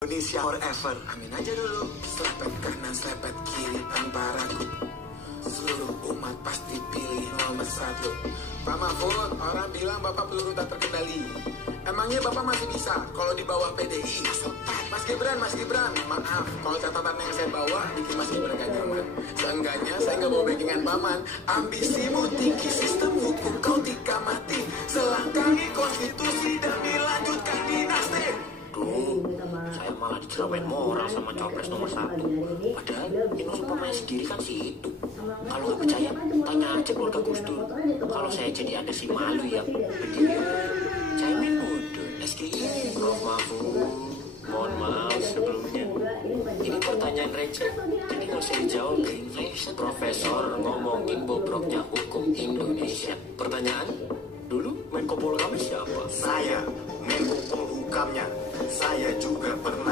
Indonesia forever. Amin aja dulu. Selepet kanan, selepet kiri tanpa ragu. Seluruh umat pasti pilih nomor 1. Pak Mahfud, orang bilang Bapak peluru tak terkendali. Emangnya Bapak masih bisa kalau di bawah PDI? Mas Gibran, maaf kalau catatan yang saya bawa bikin Mas Gibran gak nyaman. Seenggaknya saya gak bawa backingan paman. Ambisimu tinggi, sistem hukum kau tika mati. Selangkangi konstitusi demi lanjutkan dinasti. Saya malah diceramain moral sama cawapres nomor 1. Padahal Inus umpamanya sendiri kan si itu. Kalau nggak percaya, tanya aja keluarga Gus Dur. Kalau saya jadi ada si malu ya berdiri. Saya main bodoh. SKI, Prof Mahfud. Mohon maaf sebelumnya. Ini pertanyaan receh, jadi nggak usah dijawab. Saya profesor ngomongin bobroknya hukum Indonesia. Pertanyaan, dulu Menko Polhukam siapa? Saya Menko Polhukamnya. Saya juga pernah